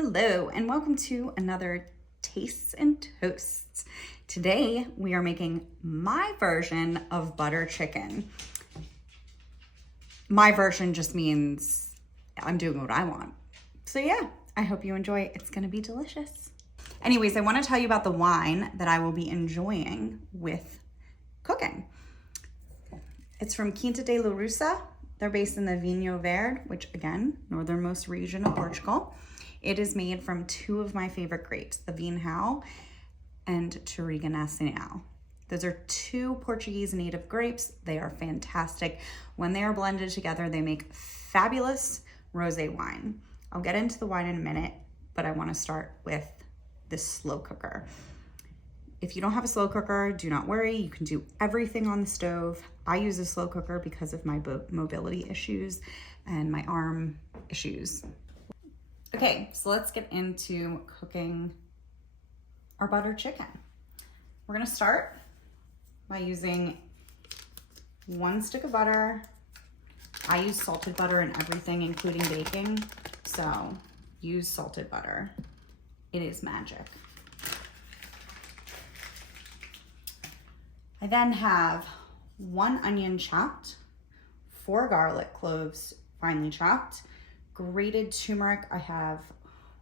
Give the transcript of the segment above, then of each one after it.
Hello and welcome to another Tastes and Toasts. Today we are making my version of butter chicken. My version just means I'm doing what I want. So yeah, I hope you enjoy it. It's gonna be delicious. Anyways, I wanna tell you about the wine that I will be enjoying with cooking. It's from Quinta de Lourosa. They're based in the Vinho Verde, which again, northernmost region of Portugal. It is made from two of my favorite grapes, the Vinho and Touriga Nacional. Those are two Portuguese native grapes. They are fantastic. When they are blended together, they make fabulous rosé wine. I'll get into the wine in a minute, but I want to start with this slow cooker. If you don't have a slow cooker, do not worry. You can do everything on the stove. I use a slow cooker because of my mobility issues and my arm issues. Okay, so let's get into cooking our butter chicken. We're gonna start by using 1 stick of butter. I use salted butter in everything, including baking, so use salted butter. It is magic. I then have 1 onion chopped, 4 garlic cloves finely chopped, grated turmeric. I have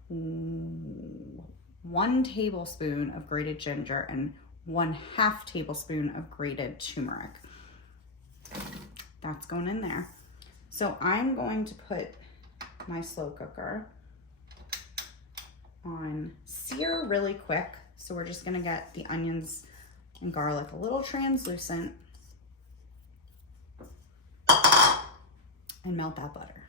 1 tablespoon of grated ginger and 1/2 tablespoon of grated turmeric. That's going in there. So I'm going to put my slow cooker on sear really quick. So we're just gonna get the onions and garlic a little translucent and melt that butter.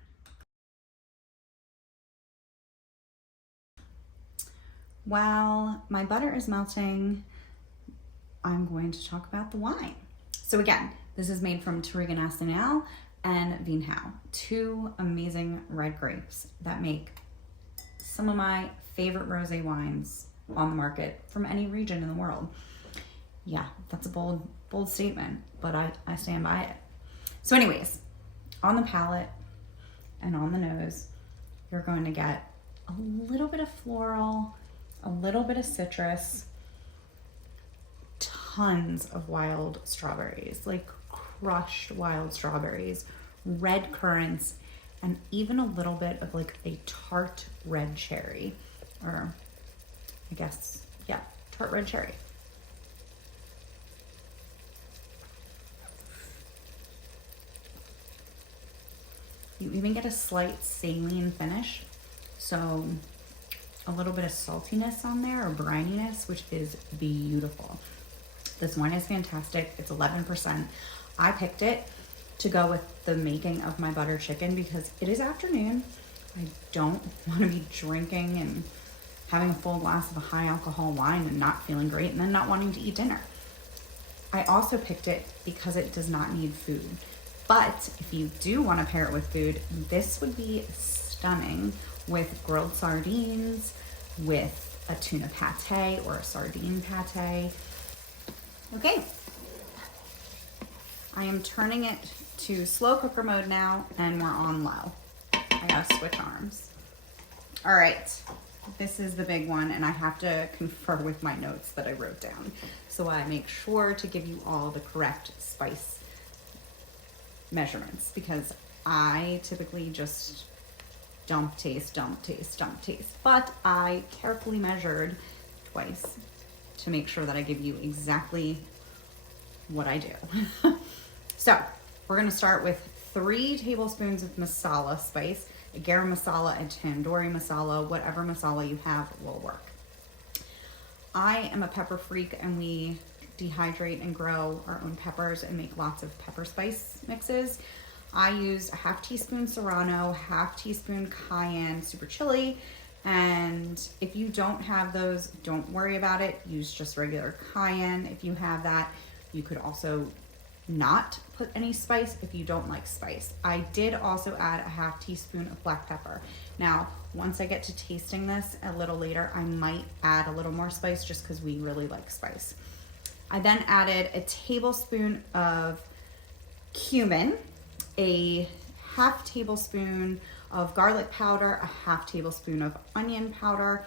While my butter is melting, I'm going to talk about the wine. So again, this is made from Touriga Nacional and Vinho, 2 amazing red grapes that make some of my favorite rosé wines on the market from any region in the world. Yeah, that's a bold statement, but I stand by it. So anyways, on the palate and on the nose, you're going to get a little bit of floral, a little bit of citrus, tons of wild strawberries, like crushed wild strawberries, red currants, and even a little bit of like a tart red cherry, or I guess, yeah, tart red cherry. You even get a slight saline finish, so a little bit of saltiness on there or brininess, which is beautiful. This wine is fantastic. It's 11%. I picked it to go with the making of my butter chicken because it is afternoon. I don't want to be drinking and having a full glass of a high alcohol wine and not feeling great and then not wanting to eat dinner. I also picked it because it does not need food. But if you do want to pair it with food, this would be stunning with grilled sardines, with a tuna pate or a sardine pate. Okay, I am turning it to slow cooker mode now and we're on low. I gotta switch arms. All right, this is the big one and I have to confer with my notes that I wrote down. So I make sure to give you all the correct spice measurements because I typically just dump taste, but I carefully measured twice to make sure that I give you exactly what I do. So we're gonna start with 3 tablespoons of masala spice, a garam masala, a tandoori masala, whatever masala you have will work. I am a pepper freak and we dehydrate and grow our own peppers and make lots of pepper spice mixes. I use a 1/2 teaspoon Serrano, 1/2 teaspoon cayenne super chili, and if you don't have those, don't worry about it. Use just regular cayenne. If you have that, you could also not put any spice if you don't like spice. I did also add a 1/2 teaspoon of black pepper. Now, once I get to tasting this a little later, I might add a little more spice just because we really like spice. I then added a tablespoon of cumin, a 1/2 tablespoon of garlic powder, a 1/2 tablespoon of onion powder,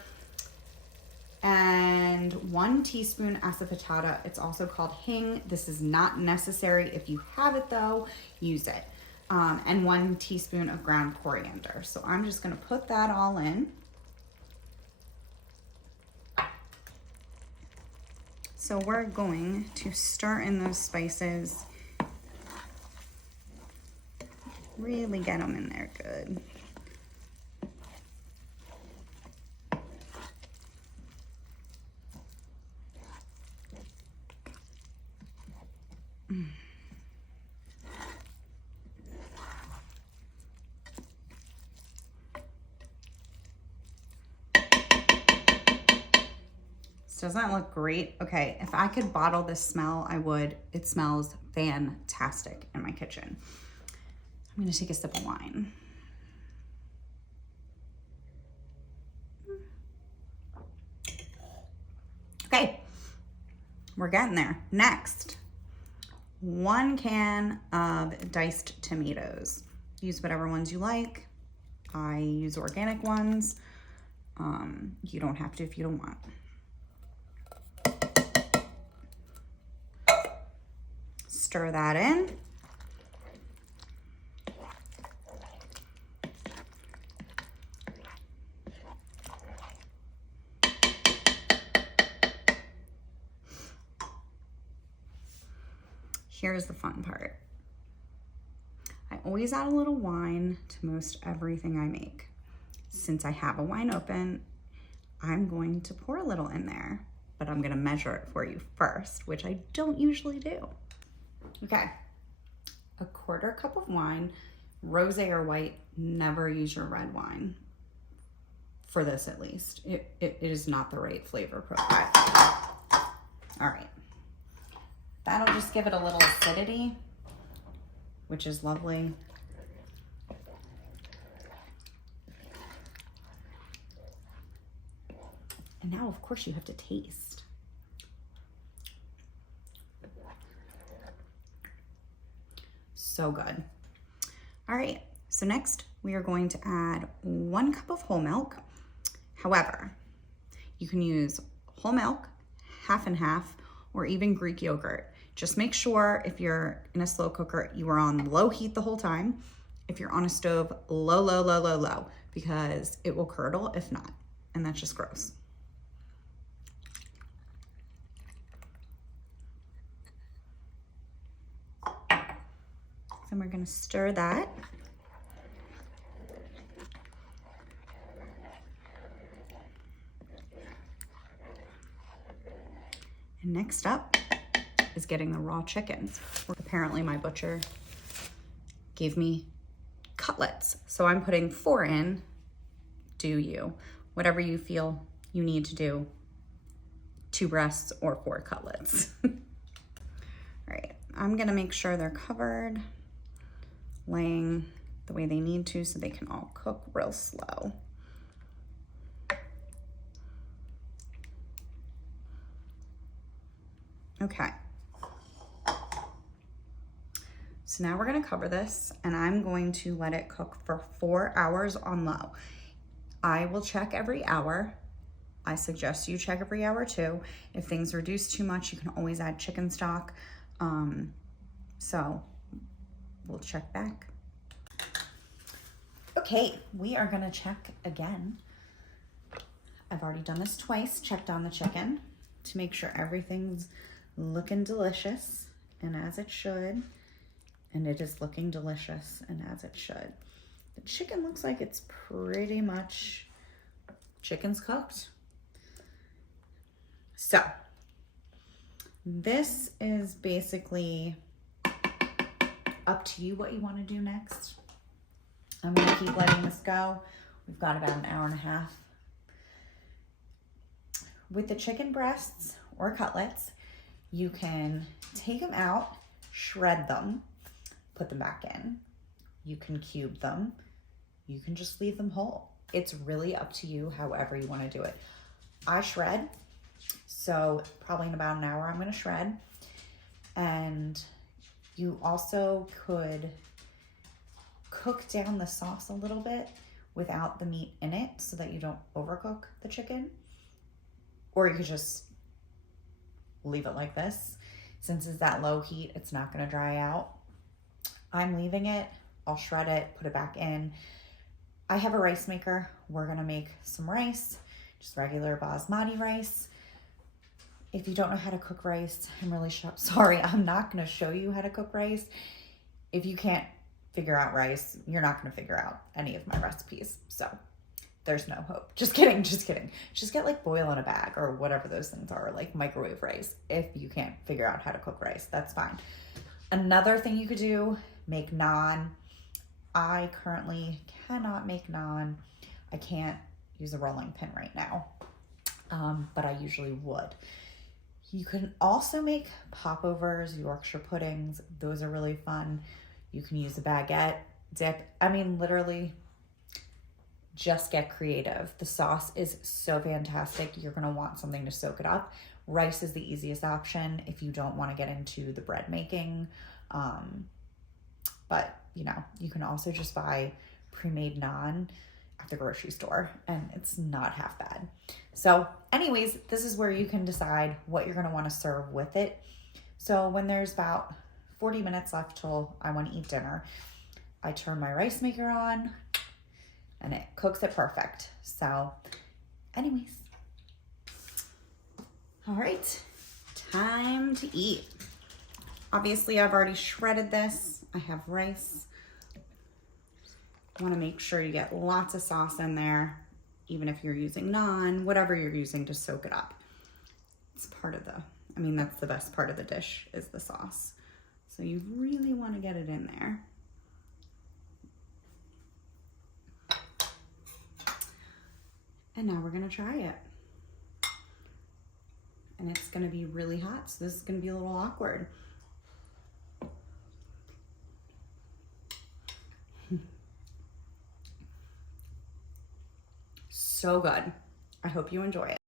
and 1 teaspoon asafoetida. It's also called hing. This is not necessary. If you have it though, use it. And 1 teaspoon of ground coriander. So I'm just gonna put that all in. So we're going to stir in those spices. Really get them in there good. Doesn't that look great? Okay, if I could bottle this smell, I would. It smells fantastic in my kitchen. I'm gonna take a sip of wine. Okay, we're getting there. Next, 1 can of diced tomatoes. Use whatever ones you like. I use organic ones. You don't have to if you don't want. Stir that in. Here's the fun part. I always add a little wine to most everything I make. Since I have a wine open, I'm going to pour a little in there, but I'm gonna measure it for you first, which I don't usually do. Okay, 1/4 cup of wine, rosé or white. Never use your red wine for this, at least. It is not the right flavor profile. All right, that'll just give it a little acidity, which is lovely. And now, of course, you have to taste. So good. All right, so next we are going to add 1 cup of whole milk. However, you can use whole milk, 1/2 and 1/2, or even Greek yogurt. Just make sure if you're in a slow cooker, you are on low heat the whole time. If you're on a stove, low, low, low, low, low, because it will curdle if not, and that's just gross. And we're gonna stir that. And next up is getting the raw chickens. Apparently my butcher gave me cutlets. So I'm putting 4 in. Do you? Whatever you feel you need to do. 2 breasts or 4 cutlets. All right, I'm gonna make sure they're covered, laying the way they need to so they can all cook real slow. Okay. So now we're gonna cover this and I'm going to let it cook for 4 hours on low. I will check every hour. I suggest you check every hour too. If things reduce too much, you can always add chicken stock. So we'll check back. Okay, we are gonna check again. I've already done this twice, checked on the chicken to make sure everything's looking delicious and as it should. And it is looking delicious and as it should. The chicken looks like it's pretty much, chicken's cooked. So this is basically up to you what you want to do next. I'm going to keep letting this go. We've got about an hour and a half. With the chicken breasts or cutlets, you can take them out, shred them, put them back in. You can cube them. You can just leave them whole. It's really up to you however you want to do it. I shred, so probably in about an hour I'm going to shred. And you also could cook down the sauce a little bit without the meat in it so that you don't overcook the chicken. Or you could just leave it like this. Since it's that low heat, it's not gonna dry out. I'm leaving it. I'll shred it, put it back in. I have a rice maker. We're gonna make some rice, just regular basmati rice. If you don't know how to cook rice, I'm really sorry. I'm not gonna show you how to cook rice. If you can't figure out rice, you're not gonna figure out any of my recipes. So there's no hope. Just kidding, just kidding. Just get like boil in a bag or whatever those things are, like microwave rice. If you can't figure out how to cook rice, that's fine. Another thing you could do, make naan. I currently cannot make naan. I can't use a rolling pin right now, but I usually would. You can also make popovers, Yorkshire puddings. Those are really fun. You can use a baguette, dip. I mean, literally, just get creative. The sauce is so fantastic. You're gonna want something to soak it up. Rice is the easiest option if you don't wanna get into the bread making. But you know, you can also just buy pre-made naan at the grocery store and it's not half bad. So anyways, this is where you can decide what you're gonna wanna serve with it. So when there's about 40 minutes left till I wanna eat dinner, I turn my rice maker on and it cooks it perfect. So anyways, all right, time to eat. Obviously I've already shredded this. I have rice. Want to make sure you get lots of sauce in there, even if you're using naan, whatever you're using to soak it up. It's part of I mean, that's the best part of the dish is the sauce. So you really want to get it in there. And now we're going to try it. And it's going to be really hot, so this is going to be a little awkward. So good. I hope you enjoy it.